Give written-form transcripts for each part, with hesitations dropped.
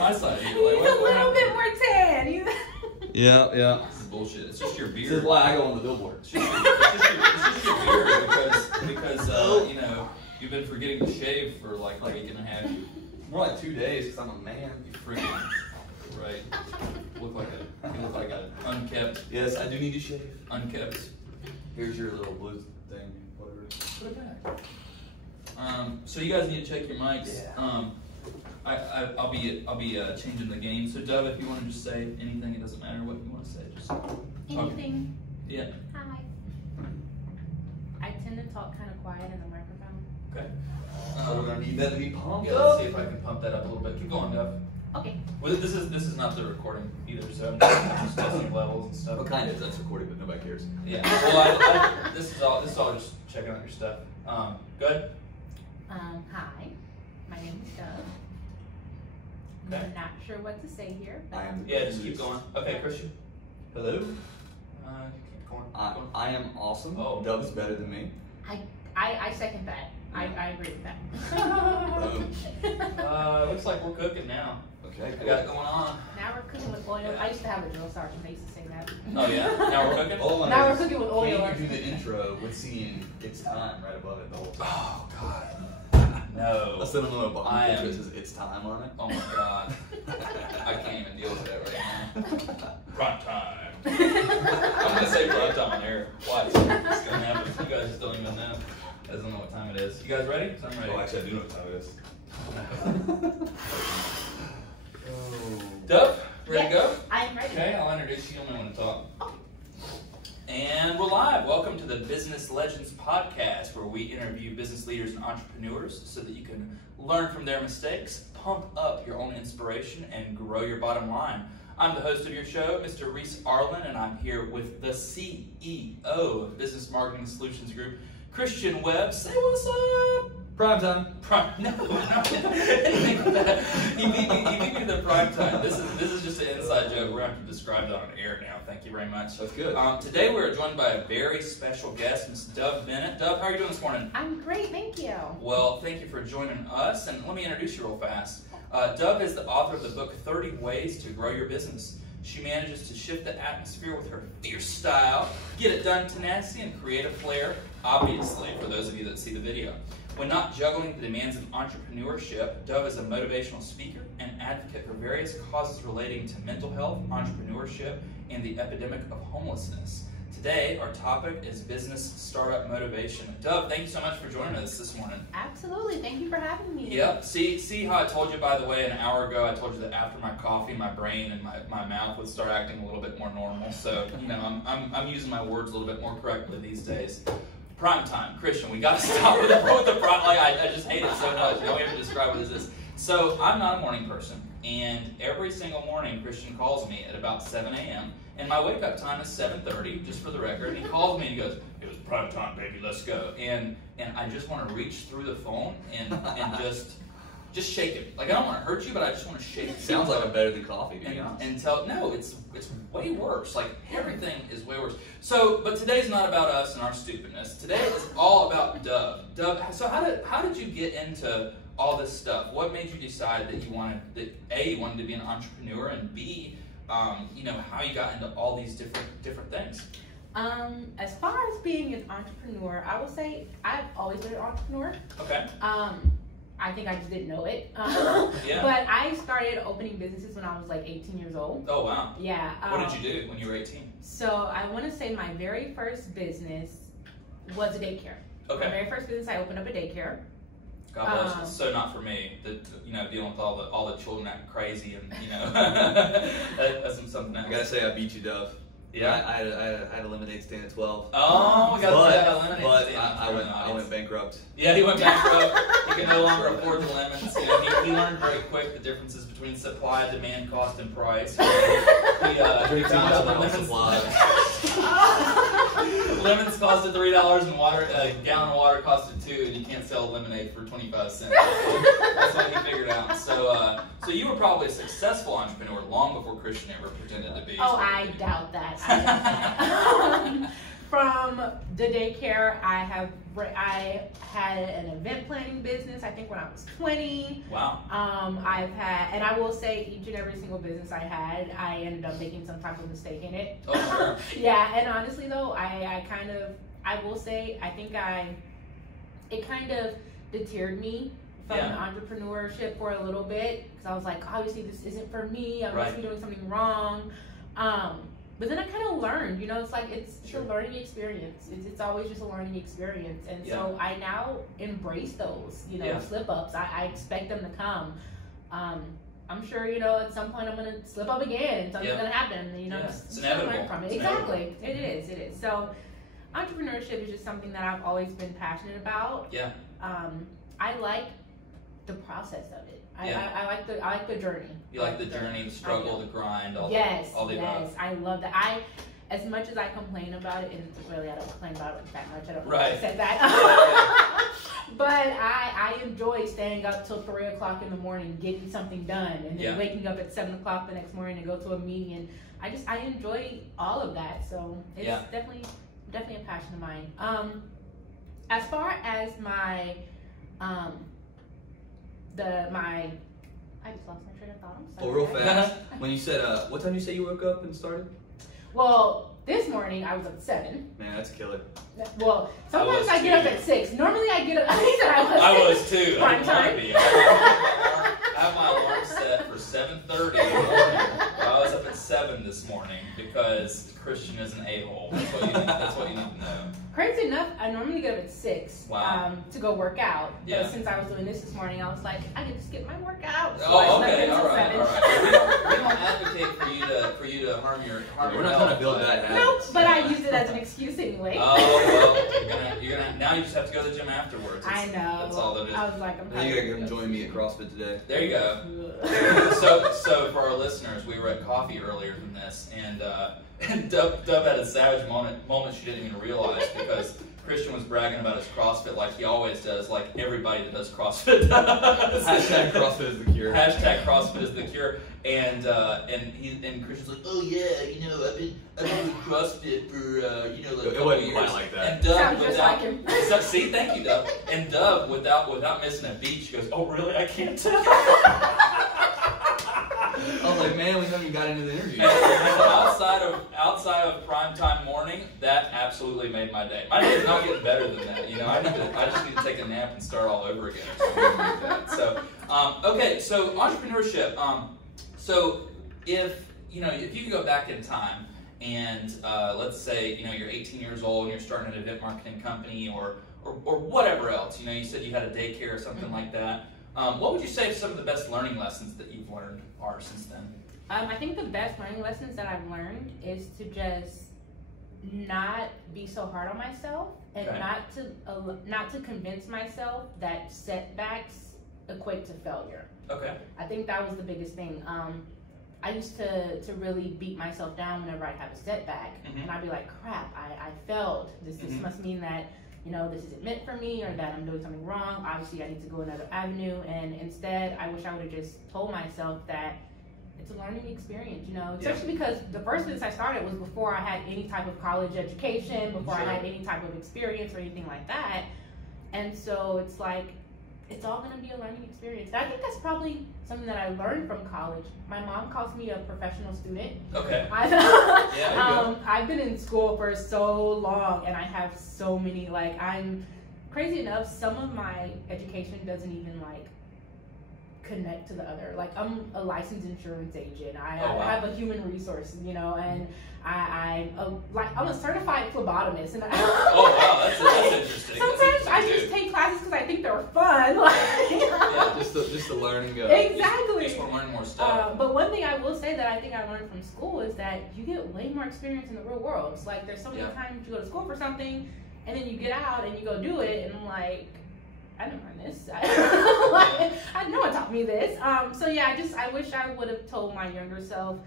on my side. He's a little bit more tan. Yeah. This is bullshit. It's just your beard. This is why I go on the billboard. It's just your beard because you know, you've been forgetting to shave for like a week and a half. More like 2 days because I'm a man. You freaking right. You look like a unkept. Yes, I do need to shave. Unkept. Here's your little blue thing, whatever. Put it back. So you guys need to check your mics. Yeah. I'll be changing the game. So Dove, if you want to just say anything, it doesn't matter what you want to say. Just Anything. Yeah. Hi. I tend to talk kind of quiet in the microphone. Okay. So we're gonna need that to be pumped Yeah, up. let's see if I can pump that up a little bit. Keep going, Dove. Okay. Well, this is not the recording either, so I'm just testing levels and stuff. What kind is that's recorded, but nobody cares. Yeah. Well, this is all just checking out your stuff. Good. Hi. My name is Dove. Okay. I'm not sure what to say here. But Yeah, just keep going. Okay, Christian. Hello. Keep going. I am awesome. Oh. Dove's better than me. I second that. I agree with that. Looks like we're cooking now. Okay. I got it going on. Now we're cooking with oil. Yeah. I used to have a drill sergeant. I used to say that. Oh yeah. Now we're cooking. All I Now know we're is, cooking with oil. Can you do the intro with seeing "It's Time" right above it the whole time? Oh God. No. Let's send them a I button am- picture that says "It's Time" on it. Oh my God. I can't even deal with that right now. Prime time. I'm gonna say prime time on air. Watch. It's gonna happen. You guys just don't even know. I don't know what time it is. You guys ready? 'Cause I'm ready. Oh, actually, I do know what time it is. Dove, ready to go? I am ready. Okay, I'll introduce you. You only want to talk. And we're live. Welcome to the Business Legends podcast, where we interview business leaders and entrepreneurs so that you can learn from their mistakes, pump up your own inspiration, and grow your bottom line. I'm the host of your show, Mr. Reese Arlen, and I'm here with the CEO of Business Marketing Solutions Group, Christian Webb. Say what's up. Prime time. No, anything like that. He beat me to the prime time. This is just an inside joke. We're going to have to describe that on air now. Thank you very much. That's good. Today we're joined by a very special guest, Ms. Dove Bennett. Dove, how are you doing this morning? I'm great, thank you. Well, thank you for joining us, and let me introduce you real fast. Dove is the author of the book 30 Ways to Grow Your Business. She manages to shift the atmosphere with her fierce style, get it done tenacity, and create a flair, obviously, for those of you that see the video. When not juggling the demands of entrepreneurship, Dove is a motivational speaker and advocate for various causes relating to mental health, entrepreneurship, and the epidemic of homelessness. Today, our topic is business startup motivation. Dove, thank you so much for joining us this morning. Absolutely, thank you for having me. Yep. See how I told you, by the way, an hour ago, I told you that after my coffee, my brain and my mouth would start acting a little bit more normal. So, you know, I'm using my words a little bit more correctly these days. Prime time, Christian, we got to stop with the prime. Like, I just hate it so much. Now we have to describe what this is. So, I'm not a morning person, and every single morning, Christian calls me at about 7 a.m., and my wake-up time is 7:30, just for the record, and he calls me and he goes, "It was prime time, baby, let's go." And I just want to reach through the phone and just shake it. Like, I don't want to hurt you, but I just want to shake it. Sounds like a better than coffee, to be honest. And tell, no, it's way worse. Like, everything is way worse. So, but today's not about us and our stupidness. Today is all about Dove. Dove, so how did you get into all this stuff? What made you decide that you wanted to be an entrepreneur, and B, you know, how you got into all these different things? As far as being an entrepreneur, I would say I've always been an entrepreneur. Okay. I think I just didn't know it. Yeah. But I started opening businesses when I was like 18 years old. Oh, wow. Yeah. What did you do when you were 18? So I want to say my very first business was a daycare. Okay. My very first business, I opened up a daycare. God bless you. So not for me. You know, dealing with all the children acting crazy, and you know, that's something else. I gotta say, I beat you, Dove. Yeah. I had a lemonade stand at 12. Oh, we got that lemonade But stand. I went bankrupt. Yeah, he went bankrupt. He could no longer afford the lemons. You know, he learned very quick the differences between supply, demand, cost, and price. He Drink too found much out of my that own supply. lemons costed $3 and water, a gallon of water costed $2, and you can't sell lemonade for 25 cents. That's what he figured out. So you were probably a successful entrepreneur long before Christian ever pretended to be. Oh, I doubt that. From the daycare, I had an event planning business, I think when I was 20. Wow. I've had, and I will say each and every single business I had, I ended up making some type of mistake in it. Oh, sure. Yeah, and honestly though, I will say, I think it kind of deterred me from entrepreneurship for a little bit, because I was like, obviously this isn't for me, I must be doing something wrong. But then I kind of learned, it's like, it's a learning experience. It's always just a learning experience. And so I now embrace those, slip-ups. I expect them to come. I'm sure, at some point I'm going to slip up again. Something's going to happen, It's inevitable. Learn from it. Exactly. It is. So entrepreneurship is just something that I've always been passionate about. Yeah. I like the process of it. I like the journey. You like the journey, the struggle, the grind, all the above. Yes, I love that. As much as I complain about it, and really I don't complain about it that much. I don't know if I said that. But I enjoy staying up till 3 o'clock in the morning, getting something done, and then waking up at 7 o'clock the next morning to go to a meeting. And I enjoy all of that. So it's definitely a passion of mine. As far as my I just lost my train of thought. I'm sorry. Real fast. When you said, what time did you say you woke up and started? Well, this morning I was up at 7. Man, that's killer. Well, sometimes I get up at 6. Normally I get up. I was too. Prime time. I have my alarm set for 7:30 in the morning. I was up at 7 this morning because Christian is an a-hole. That's what you need to know. Crazy enough, I normally get up at 6 to go work out. Yeah. But since I was doing this morning, I was like, I can skip my workout. So okay, all right. We don't advocate for you to harm your We're not trying to build that habit. Nope, but I used it as an excuse anyway. Oh, well, you're gonna now you just have to go to the gym afterwards. I know. That's all that is. I was like, I'm Then you gotta come join me at CrossFit today. There you go. So for our listeners, we were at coffee earlier than this, and Dub had a savage moment she didn't even realize, because Christian was bragging about his CrossFit like he always does, like everybody that does CrossFit does. Hashtag CrossFit is the cure. Hashtag CrossFit is the cure. And Christian's like, oh yeah, I've been doing CrossFit for like a couple years. Quite like that. And Dub, sounds just like him. See, thank you, Dub. And Dub, without missing a beat, she goes, oh really? I can't tell. I was like, man, we haven't even got into the interview. And outside of primetime morning, that absolutely made my day. My day is not getting better than that. I just need to take a nap and start all over again or something like that. So, okay, so entrepreneurship. So if you could go back in time and let's say you're 18 years old and you're starting an event marketing company or whatever else. You said you had a daycare or something like that. What would you say some of the best learning lessons that you've learned are since then? I think the best learning lessons that I've learned is to just not be so hard on myself, and not to convince myself that setbacks equate to failure. Okay. I think that was the biggest thing. I used to really beat myself down whenever I'd have a setback, and I'd be like, crap, I failed. This must mean that this isn't meant for me, or that I'm doing something wrong. Obviously, I need to go another avenue. And instead, I wish I would have just told myself that it's a learning experience, especially because the first business I started was before I had any type of college education, before I had any type of experience or anything like that. And so it's like, it's all going to be a learning experience. And I think that's probably something that I learned from college. My mom calls me a professional student. Okay. I've been in school for so long, and I have so many, I'm crazy enough, some of my education doesn't even connect to the other. I'm a licensed insurance agent. I have a human resource, and I'm a certified phlebotomist. And that's interesting. Sometimes I just take classes because I think they're fun. Just to learn and go. Exactly. Just want to learn more stuff. But one thing I will say that I think I learned from school is that you get way more experience in the real world. It's like there's so many times you go to school for something, and then you get out and you go do it, and I'm like, I didn't learn this. No one taught me this. I wish I would have told my younger self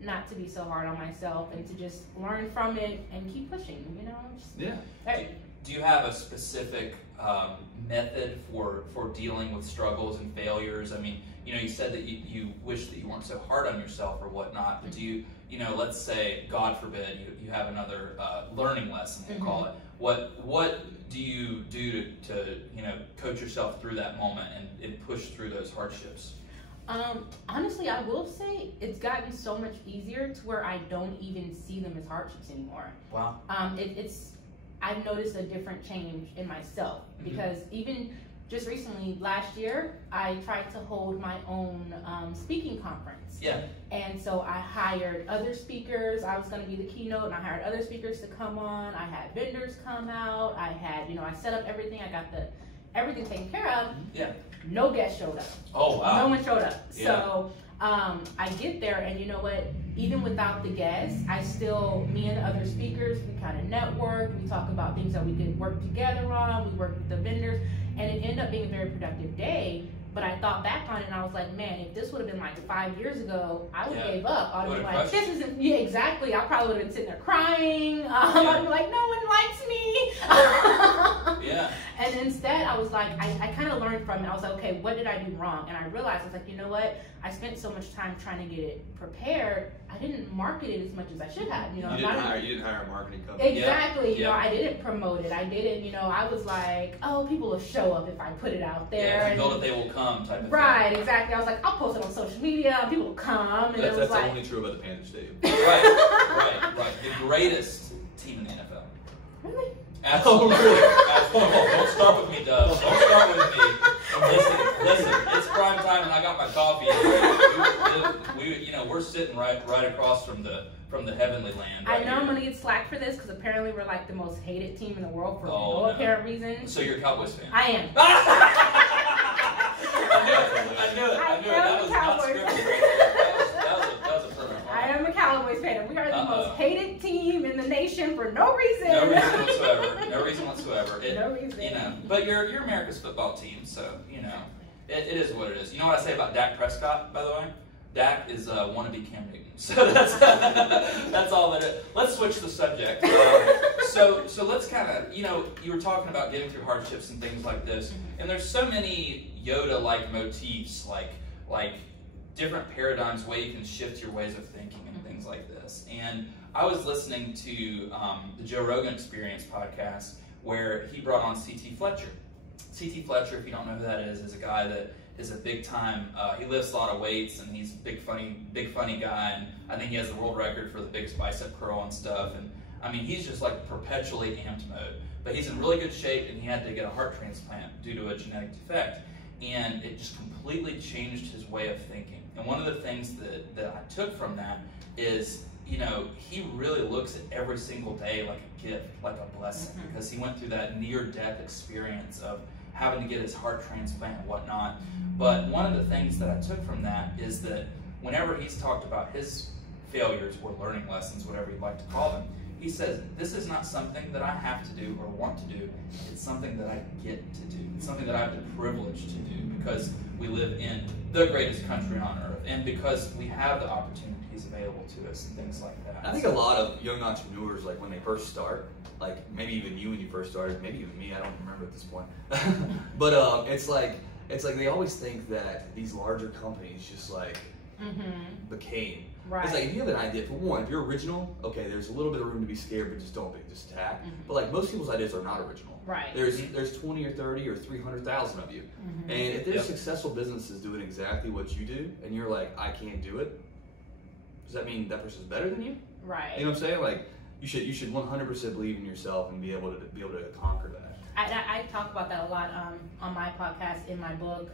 not to be so hard on myself and to just learn from it and keep pushing, Do you have a specific method for dealing with struggles and failures? I mean, you said that you wish that you weren't so hard on yourself or whatnot, but do you, let's say, God forbid, you have another learning lesson, we'll call it. What do you do to coach yourself through that moment and push through those hardships? Honestly, I will say it's gotten so much easier to where I don't even see them as hardships anymore. Wow. I've noticed a different change in myself because even just recently, last year, I tried to hold my own speaking conference. Yeah. And so I hired other speakers. I was going to be the keynote, and I hired other speakers to come on. I had vendors come out. I had, I set up everything. I got everything taken care of. Yeah. No guests showed up. Oh, wow. No one showed up. Yeah. So I get there, and you know what? Even without the guests, me and the other speakers, we kind of network. We talk about things that we could work together on. We work with the vendors, and it ended up being a very productive day. But I thought back on it, and I was like, man, if this would have been like 5 years ago, I would have gave up. I would have been like, this isn't, exactly. I probably would have been sitting there crying. I'd be like, no one likes me. Yeah. And instead, I was like, I kind of learned from it. I was like, okay, what did I do wrong? And I realized, I was like, you know what? I spent so much time trying to get it prepared. I didn't market it as much as I should have. You didn't hire a marketing company. Exactly. I didn't promote it. I didn't, I was like, oh, people will show up if I put it out there. Yeah, if you know that they will come type of right, thing. Exactly. I was like, I'll post it on social media. People will come. And that's only true about the Panther Stadium. Right. The greatest team in the NFL. Really? Absolutely. Don't start with me, Dub. Don't start with me. Listen, it's prime time and I got my coffee. We're sitting right across from the heavenly land. I know I'm gonna get slack for this because apparently we're like the most hated team in the world for no apparent reason. So you're a Cowboys fan? I am. I knew it. That was not scripted. That was a perfect one. I am a Cowboys fan. We are the most hated team in the nation for no reason. No reason whatsoever. No reason whatsoever. No reason. But you're America's football team, so it is what it is. You know what I say about Dak Prescott, by the way? Dak is wannabe Cam Newton. So that's all that is. Let's switch the subject. So let's kind of, you were talking about getting through hardships and things like this, and there's so many Yoda-like motifs, like different paradigms, way you can shift your ways of thinking and things like this. And I was listening to the Joe Rogan Experience podcast where he brought on C.T. Fletcher. C.T. Fletcher, if you don't know who that is a guy that is a big time, he lifts a lot of weights and he's a big funny guy, and I think he has the world record for the biggest bicep curl and stuff, and I mean he's just like perpetually amped mode, but he's in really good shape and he had to get a heart transplant due to a genetic defect, and it just completely changed his way of thinking. And one of the things that I took from that is, he really looks at every single day like a gift, like a blessing, because he went through that near-death experience of having to get his heart transplant and whatnot. But one of the things that I took from that is that whenever he's talked about his failures or learning lessons, whatever you'd like to call them, he says, this is not something that I have to do or want to do. It's something that I get to do. It's something that I have the privilege to do because we live in the greatest country on earth and because we have the opportunities available to us and things like that. I think a lot of young entrepreneurs, like when they first start, like maybe even you when you first started, maybe even me, I don't remember at this point. But it's like they always think that these larger companies just like became. Right. It's like if you have an idea, for one, if you're original, okay, there's a little bit of room to be scared, but just don't be, just attack. But like most people's ideas are not original. Right. There's 20 or 30 or 300,000 of you, and if there's successful businesses doing exactly what you do, and you're like, I can't do it, does that mean that person's better than you? Right. You know what I'm saying? Like you should 100% believe in yourself and be able to conquer that. I talk about that a lot on my podcast, in my book.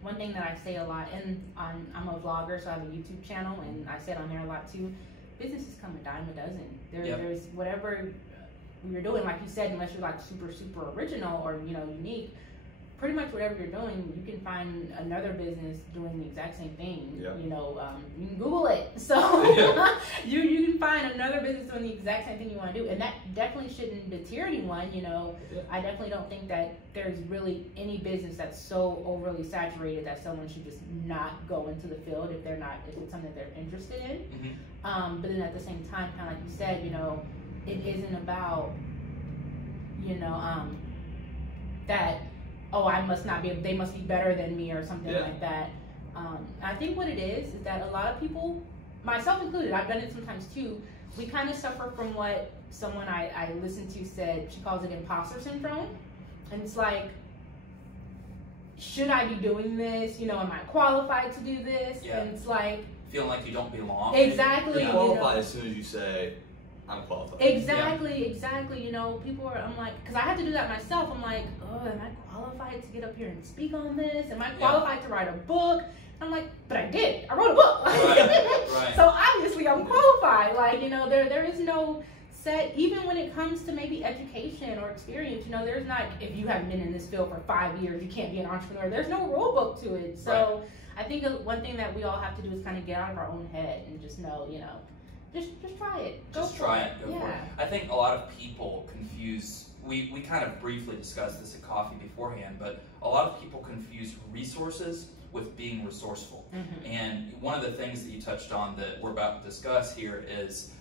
One thing that I say a lot, I'm a vlogger, so I have a YouTube channel, and I say it on there a lot too. Businesses come a dime a dozen. There's whatever you're doing, like you said, unless you're like super original or unique. Pretty much whatever you're doing, you can find another business doing the exact same thing. Yeah. You can Google it. So you can find another business doing the exact same thing you want to do, and that definitely shouldn't deter anyone. I definitely don't think that there's really any business that's so overly saturated that someone should just not go into the field if it's something that they're interested in. But then at the same time, kind of like you said, it isn't about that. Oh, they must be better than me or something like that. I think what it is that a lot of people, myself included, I've done it sometimes too, we kind of suffer from what someone I listened to said, she calls it imposter syndrome. And it's like, should I be doing this? You know, am I qualified to do this? Yeah. And it's like, feeling like you don't belong. Exactly. You're qualified as soon as you say, I'm qualified. Exactly. You know, people are, I'm like, because I had to do that myself. I'm like, oh, am I qualified to get up here and speak on this? Am I qualified to write a book? I'm like, but I did. I wrote a book. Right. So obviously I'm qualified. Like, you know, there is no set, even when it comes to maybe education or experience, you know, there's not, if you haven't been in this field for 5 years, you can't be an entrepreneur. There's no rule book to it. So I think one thing that we all have to do is kind of get out of our own head and just know, you know, just try it. Go for it. Go for it. I think a lot of people confuse, we kind of briefly discussed this at coffee beforehand, but a lot of people confuse resources with being resourceful. And one of the things that you touched on that we're about to discuss here is,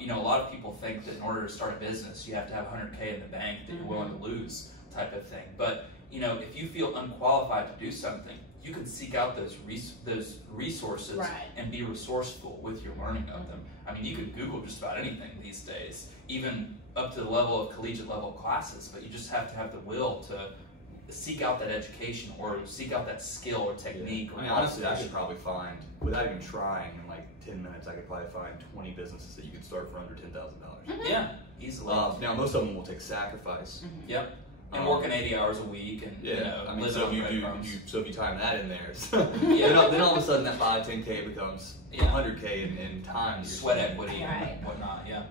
you know, a lot of people think that in order to start a business, you have to have 100K in the bank that you're willing to lose type of thing. But, you know, if you feel unqualified to do something, you can seek out those resources and be resourceful with your learning of them. I mean, you could Google just about anything these days, even up to the level of collegiate level classes, but you just have to have the will to seek out that education or seek out that skill or technique. I mean, honestly, I could probably find, without even trying, in like 10 minutes, I could probably find 20 businesses that you could start for under $10,000. Yeah, easily. Now, most of them will take sacrifice. Yep. And working 80 hours a week, and you know, I mean, living so on if breadcrumbs. you time that in there, then all of a sudden that 5, 10K becomes 100K in time. That you're Sweat spending. equity and whatnot. Yeah.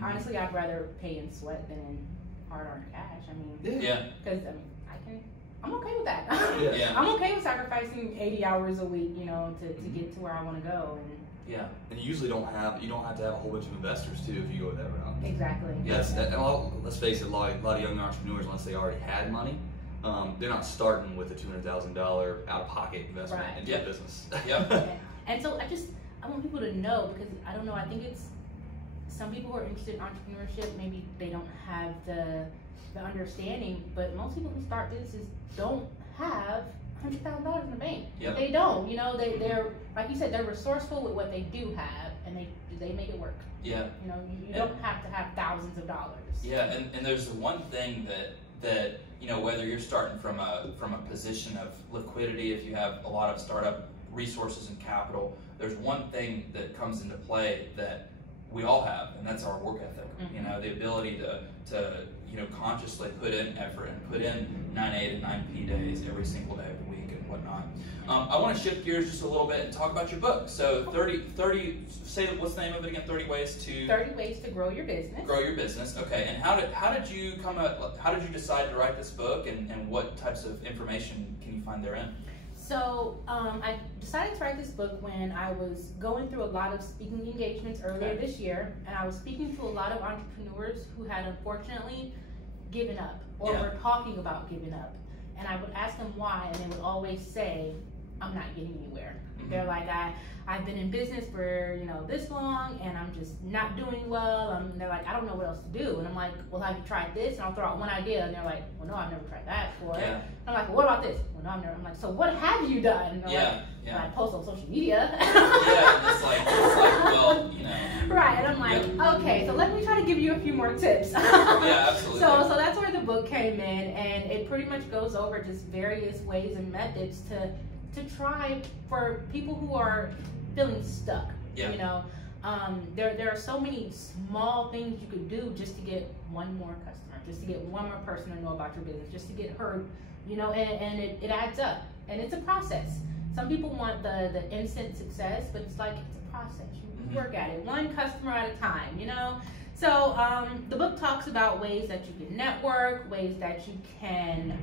Honestly, I'd rather pay in sweat than in hard-earned cash. I mean, because I'm okay with that. I'm okay with sacrificing 80 hours a week, you know, to get to where I want to go. And you usually don't have to have a whole bunch of investors too if you go that route. Exactly. Yes. Let's face it, a lot of young entrepreneurs, unless they already had money, they're not starting with a $200,000 out-of-pocket investment into a business. And so I want people to know, because I don't know, I think it's some people who are interested in entrepreneurship, maybe they don't have the understanding, but most people who start businesses don't have $100,000 in the bank. They don't. You know, they're like you said, they're resourceful with what they do have, and they make it work. You know, you don't have to have thousands of dollars. And there's one thing that you know, whether you're starting from a position of liquidity, if you have a lot of startup resources and capital, there's one thing that comes into play that we all have, and that's our work ethic. You know, the ability to you know, consciously put in effort and put in 9A to 9P days every single day of the week and whatnot. I want to shift gears just a little bit and talk about your book. So 30 say what's the name of it again? 30 ways to grow your business. Grow your business. Okay. And how did you decide to write this book, and what types of information can you find therein? So I decided to write this book when I was going through a lot of speaking engagements earlier this year, and I was speaking to a lot of entrepreneurs who had unfortunately given up or were talking about giving up. And I would ask them why, and they would always say, I'm not getting anywhere. They're like, I've been in business for, you know, this long, and I'm just not doing well. And they're like, I don't know what else to do. And I'm like, well, have you tried this? And I'll throw out one idea, and they're like, well, no, I've never tried that before. And I'm like, well, what about this? Well, no, I've never. I'm like, so what have you done? And they're like, well, I post on social media. It's like, well, you know. Right, and I'm like, okay, so let me try to give you a few more tips. Absolutely. So that's where the book came in, and it pretty much goes over just various ways and methods to try for people who are feeling stuck. You know, there are so many small things you could do just to get one more customer, just to get one more person to know about your business, just to get heard, you know, and it adds up, and it's a process. Some people want the instant success, but it's like, it's a process. You work at it, one customer at a time, you know. So the book talks about ways that you can network, ways that you can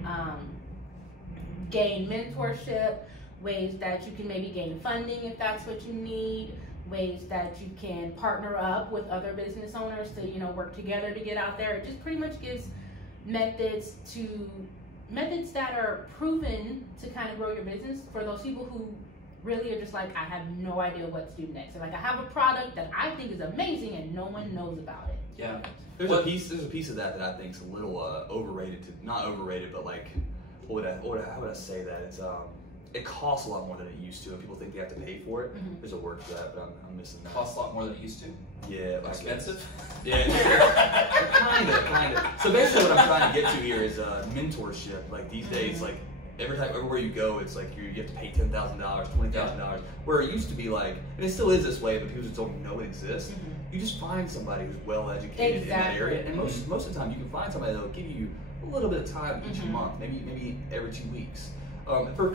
gain mentorship, ways that you can maybe gain funding if that's what you need, ways that you can partner up with other business owners to, you know, work together to get out there. It just pretty much gives methods that are proven to kind of grow your business for those people who really are just like, I have no idea what to do next. So like, I have a product that I think is amazing and no one knows about it. There's a piece of that I think is a little overrated, not overrated, but like, how would I say that? It's it costs a lot more than it used to, and people think they have to pay for it. There's a word for that, but I'm missing that. Costs a lot more than it used to. Yeah, Expensive. Yeah, kind of. So basically, what I'm trying to get to here is mentorship. Like these days, like everywhere you go, it's like you have to pay $10,000, $20,000. Where it used to be like, and it still is this way, but people just don't know it exists. You just find somebody who's well educated in that area, and most of the time you can find somebody that'll give you a little bit of time each month, maybe every 2 weeks. For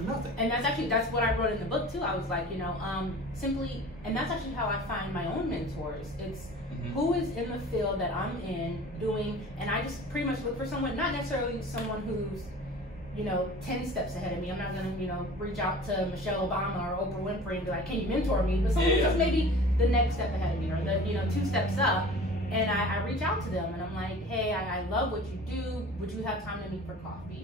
nothing. And that's what I wrote in the book too. I was like, simply, and that's actually how I find my own mentors. It's who is in the field that I'm in doing, and I just pretty much look for someone, not necessarily someone who's 10 steps ahead of me. I'm not gonna, reach out to Michelle Obama or Oprah Winfrey and be like, can you mentor me? But someone who's just maybe the next step ahead of me, or the 2 steps up. And I reach out to them and I'm like, hey, I love what you do. Would you have time to meet for coffee?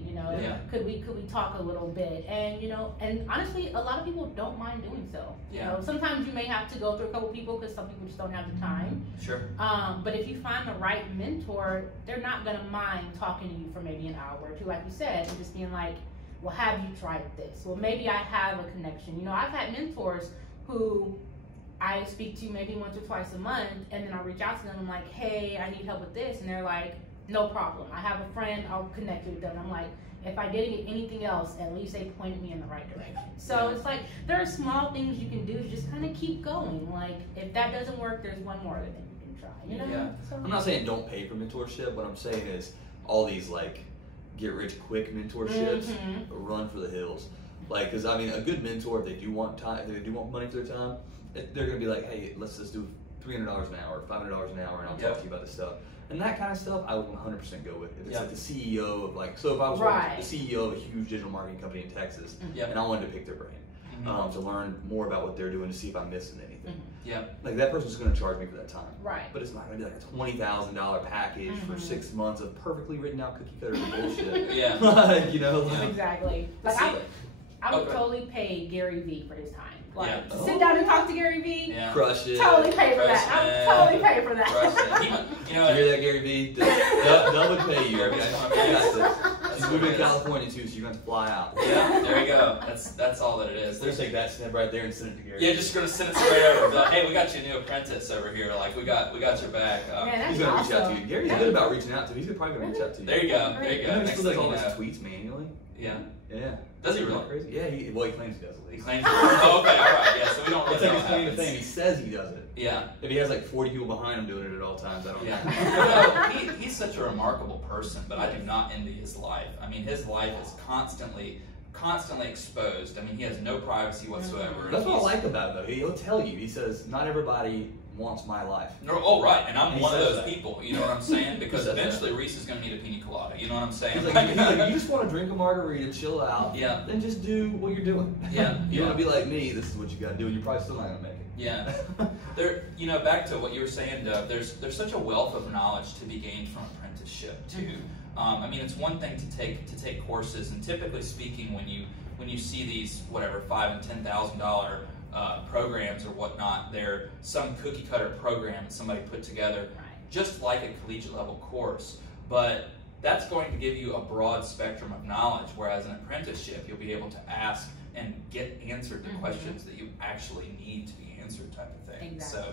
Could we talk a little bit? And and honestly, a lot of people don't mind doing so. Sometimes you may have to go through a couple people because some people just don't have the time. Sure. But if you find the right mentor, they're not gonna mind talking to you for maybe an hour or two, like you said, and just being like, well, have you tried this? Well, maybe I have a connection. I've had mentors who I speak to maybe once or twice a month, and then I reach out to them. I'm like, hey, I need help with this, and they're like, no problem. I have a friend. I'll connect you with them. I'm like, if I didn't get anything else, at least they pointed me in the right direction. So it's like there are small things you can do to just kind of keep going. Like if that doesn't work, there's one more other thing you can try. Yeah. So, I'm not saying don't pay for mentorship. What I'm saying is all these like get rich quick mentorships run for the hills. Like, because I mean, a good mentor, if they do want time, if they do want money for their time, they're gonna be like, hey, let's just do $300 an hour, $500 an hour, and I'll talk to you about this stuff. And that kind of stuff, I would 100% go with. If it's like the CEO of like, so if I was the CEO of a huge digital marketing company in Texas, and I wanted to pick their brain to learn more about what they're doing to see if I'm missing anything. Like that person's going to charge me for that time. But it's not going to be like a $20,000 package for 6 months of perfectly written out cookie cutter bullshit. Like, exactly. Like I would totally pay Gary Vee for his time. Like, sit down and talk to Gary Vee. Crush it. Totally pay for that. I'm totally pay for that. You hear that, Gary Vee? Doug would pay you. She's moving to California too, so you're going to fly out. There you go. That's all that it is. Let's take that snap right there and send it to Gary. Just gonna send it straight over. Like, hey, we got you a new apprentice over here. Like we got your back. He's gonna reach out to you. Gary's good about reaching out to you. He's probably gonna reach out to you. There you go. There you go. He still does all his tweets manually. Yeah. Does he really? Crazy? Yeah. He claims he does at least. He claims. Oh, okay. All right. Yeah. So we don't really. It's like his claim to fame. He says he does it. Yeah. If he has like 40 people behind him doing it at all times, I don't know. He's such a remarkable person, but I do not envy his life. I mean, his life is constantly exposed. I mean, he has no privacy whatsoever. That's what I like about him, though. He'll tell you. He says, not everybody wants my life. No, right, and I'm one of those people. You know what I'm saying? Because eventually Reese is going to need a pina colada. You know what I'm saying? He's like, you just want to drink a margarita, chill out, then just do what you're doing. You want to be like me, this is what you got to do, and you're probably still not going to make it. Back to what you were saying, Doug, there's such a wealth of knowledge to be gained from apprenticeship, too. I mean, it's one thing to take courses, and typically speaking, when you see these, whatever, $5,000 and $10,000 programs or whatnot, they're some cookie cutter program that somebody put together, just like a collegiate level course. But that's going to give you a broad spectrum of knowledge, whereas an apprenticeship, you'll be able to ask and get answered the questions that you actually need to be answered, type of thing. So,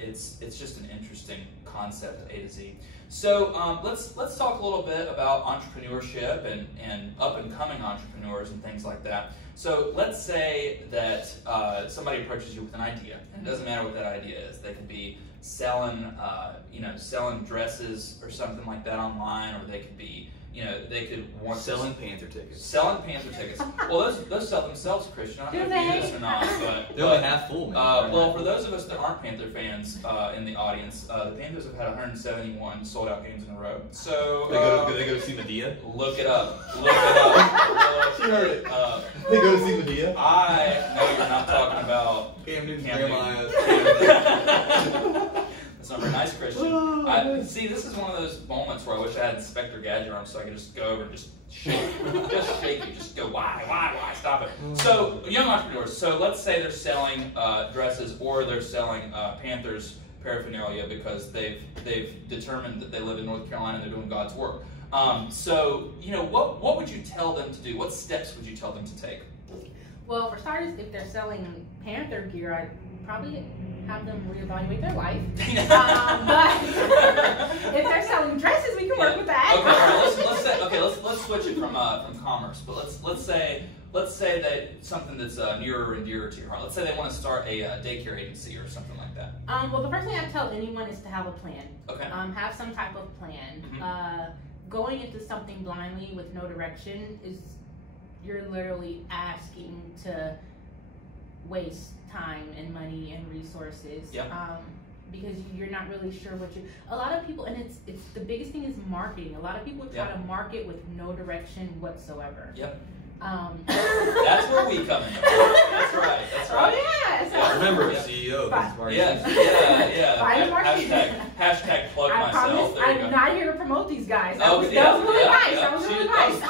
it's just an interesting concept, A to Z. So let's talk a little bit about entrepreneurship and up and coming entrepreneurs and things like that. So let's say that somebody approaches you with an idea, and it doesn't matter what that idea is. They could be selling dresses or something like that online, or they could be, they could want selling Panther tickets. Selling Panther tickets. Well, those sell themselves, Christian. I don't know if you do this or not, but they're only half full. Well, for those of us that aren't Panther fans in the audience, the Panthers have had 171 sold out games in a row. So they go to see Medea. Look it up. She heard it. They go to see Medea. I know you're not talking about Cam Newton's grandma. That's not very nice, Christian. See, this is one of those moments where I wish I had Inspector Gadget on so I could just go over and just shake you. Just go, why, stop it. So, young entrepreneurs, so let's say they're selling dresses, or they're selling Panthers paraphernalia because they've determined that they live in North Carolina and they're doing God's work. So, what would you tell them to do? What steps would you tell them to take? Well, for starters, if they're selling Panther gear, I'd probably have them reevaluate their life. But if they're selling dresses, we can work with that. Okay, all right, let's switch it from commerce. But let's say that something that's nearer and dearer to your heart. Let's say they want to start a daycare agency or something like that. Well, the first thing I tell anyone is to have a plan. Okay. Have some type of plan. Going into something blindly with no direction is, you're literally asking to waste time and money and resources. Yep. Because you're not really sure what you. A lot of people, and it's the biggest thing is marketing. A lot of people try to market with no direction whatsoever. Yep. That's where we come in. That's right. Oh yeah. So, remember, CEO. Hashtag plug I myself. promise I'm not here to promote these guys. That was really nice. That was really nice.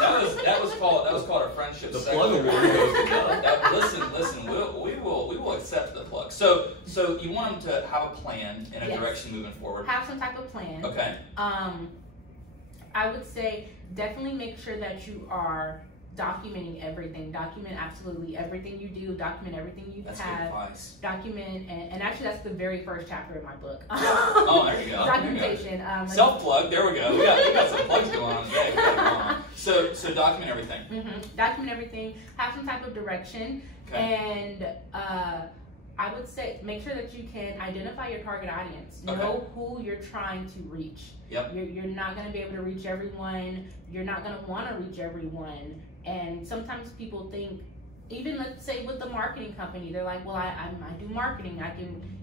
That was called a friendship. The plug award goes to God. Listen. We will accept the plug. So you want them to have a plan and a direction moving forward. Have some type of plan. Okay. I would say definitely make sure that you are documenting everything. Document absolutely everything you do. Document everything you have. That's good advice. Document, and actually that's the very first chapter of my book. Oh, there you go. Documentation. Self-plug. There we go. We got some plugs going on today. So document everything. Document everything. Have some type of direction. Okay. And I would say make sure that you can identify your target audience. Okay. Know who you're trying to reach. Yep. You're not going to be able to reach everyone. You're not going to want to reach everyone. And sometimes people think, even let's say with the marketing company, they're like, well, I do marketing.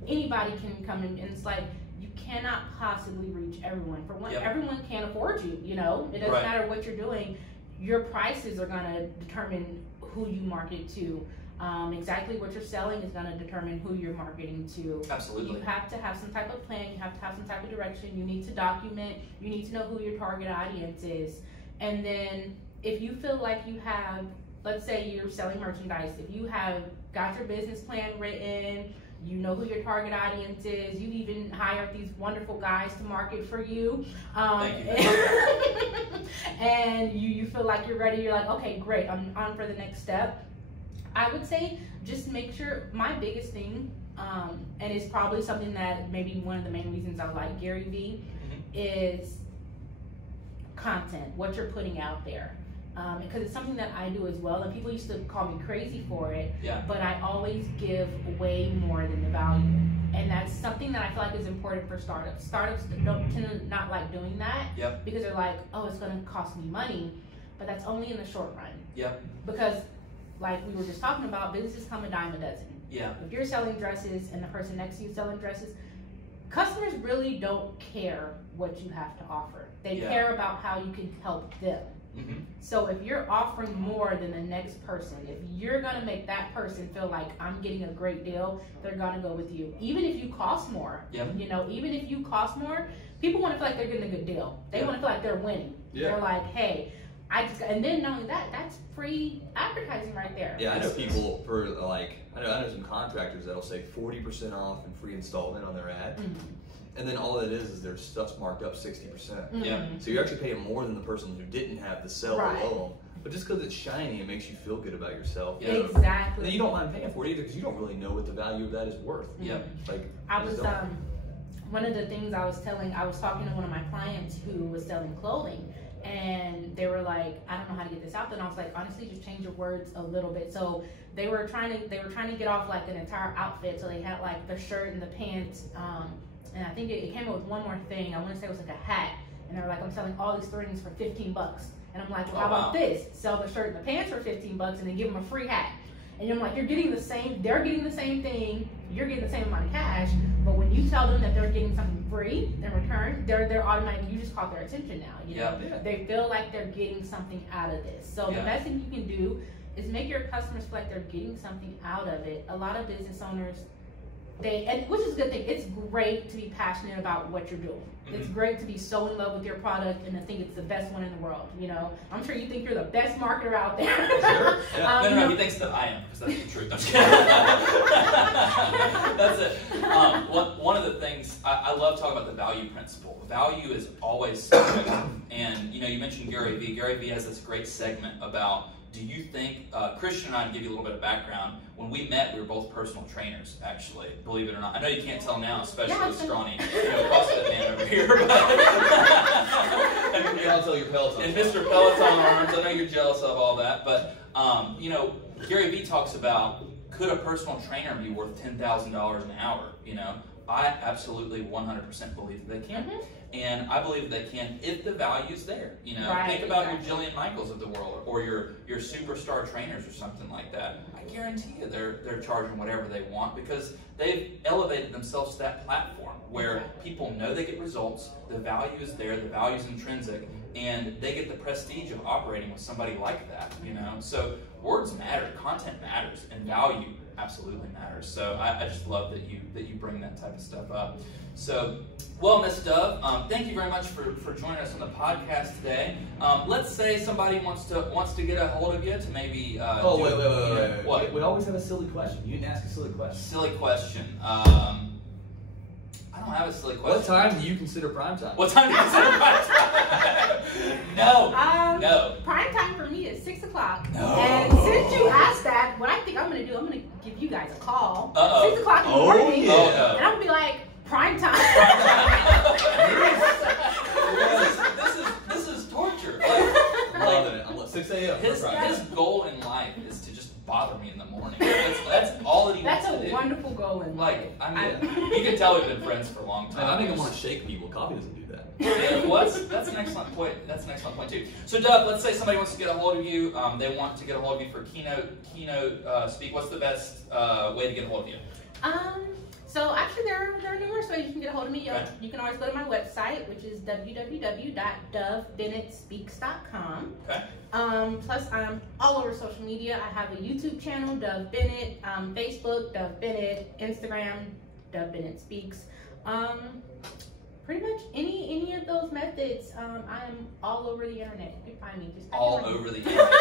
Anybody can come in. And it's like, you cannot possibly reach everyone. For one, everyone can't afford you. It doesn't matter what you're doing. Your prices are going to determine who you market to. Exactly what you're selling is going to determine who you're marketing to. Absolutely. You have to have some type of plan. You have to have some type of direction. You need to document. You need to know who your target audience is. And then if you feel like you have, let's say you're selling merchandise, if you have got your business plan written, you know who your target audience is, you even hired these wonderful guys to market for you. Thank you. And you feel like you're ready. You're like, okay, great. I'm on for the next step. I would say just make sure, my biggest thing, and it's probably something that maybe one of the main reasons I like Gary Vee, is content, what you're putting out there. Because it's something that I do as well, and people used to call me crazy for it, but I always give way more than the value. And that's something that I feel like is important for startups. Startups don't tend to not like doing that because they're like, oh, it's going to cost me money, but that's only in the short run. Because like we were just talking about, businesses come a dime a dozen. If you're selling dresses and the person next to you selling dresses, customers really don't care what you have to offer. They care about how you can help them. So if you're offering more than the next person, if you're going to make that person feel like I'm getting a great deal, they're going to go with you. Even if you cost more, even if you cost more, people want to feel like they're getting a good deal. They want to feel like they're winning. They're like, hey, and then not only that, that's free advertising right there. I know people for I know some contractors that'll say 40% off and free installment on their ad. And then all it is their stuff's marked up 60%. So you're actually paying more than the person who didn't have the sell below. But just because it's shiny, it makes you feel good about yourself. Exactly. And then you don't mind paying for it either because you don't really know what the value of that is worth. I was one of the things I was talking to one of my clients who was selling clothing. And they were like, I don't know how to get this out there. And I was like, honestly, just change your words a little bit. So they were trying to get off like an entire outfit. So they had like the shirt and the pants. And I think it came up with one more thing. I want to say it was like a hat. And they were like, I'm selling all these things for $15. And I'm like, well, how about this? Sell the shirt and the pants for $15 and then give them a free hat. And I'm like, they're getting the same thing, you're getting the same amount of cash, but when you tell them that they're getting something free in return, they're automatically, you just caught their attention now. They feel like they're getting something out of this. So the best thing you can do is make your customers feel like they're getting something out of it. A lot of business owners, which is a good thing. It's great to be passionate about what you're doing. It's great to be so in love with your product and to think it's the best one in the world. I'm sure you think you're the best marketer out there. No, he thinks that I am, because that's the truth. That's it. One of the things I love talking about the value principle. Value is always something. And you mentioned Gary Vee. Gary Vee has this great segment about, do you think, Christian and I, to give you a little bit of background, when we met, we were both personal trainers, actually, believe it or not. I know you can't tell now, especially with scrawny, CrossFit man over here. I'll tell your Peloton. And Mr. Peloton arms, I know you're jealous of all that, but, Gary Vee talks about, could a personal trainer be worth $10,000 an hour? I absolutely 100% believe that they can. Mm-hmm. And I believe that they can if the value's there. Right, Think about exactly. your Jillian Michaels of the world, or your superstar trainers or something like that. I guarantee you they're charging whatever they want because they've elevated themselves to that platform where people know they get results, the value is there, the value is intrinsic, and they get the prestige of operating with somebody like that. So words matter, content matters, and value absolutely matters. So I just love that you bring that type of stuff up. So, well, Miss Dove, thank you very much for joining us on the podcast today. Let's say somebody wants to get a hold of you to maybe. Wait. What? We always have a silly question. You didn't ask a silly question. Silly question. I don't have a silly question. What time do you consider prime time? What time do you consider prime time? No. Prime time for me is 6 o'clock. No. And since you asked that, what I think I'm going to do, I'm going to give you guys a call. Uh-oh. 6 o'clock in the morning. Yeah. Oh, And I'm going to be like, prime time. This is torture. I'm loving it. 6 a.m. His goal in life is to just bother me in the morning. That's all that he wants to do. That's a wonderful goal in life. You can tell we've been friends for a long time. I think I want to shake people. Coffee doesn't do that. Yeah, well, that's an excellent point. That's an excellent point too. So, Dove, let's say somebody wants to get a hold of you. They want to get a hold of you for keynote speak. What's the best way to get a hold of you? So actually, there are numerous ways you can get a hold of me. Okay. You can always go to my website, which is www.dovebennettsspeaks.com. Okay. Plus, I'm all over social media. I have a YouTube channel, Dove Bennett, Facebook, Dove Bennett, Instagram, Dove Bennett Speaks. Pretty much any of those methods, I'm all over the internet. You can find me. Just All over the internet.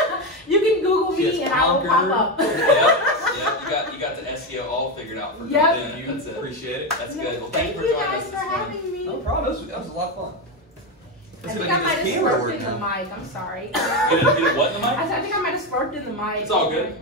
You can Google me and I will pop up. Yep. You got the SEO all figured out for Yep. That's it. Appreciate it. That's good. Well, Thank thank you you for joining guys us for this morning. having me. No problem. That was a lot of fun. I think I might have swerved in the mic. I'm sorry. You did what in the mic? I think I might have swerved in the mic. It's all good.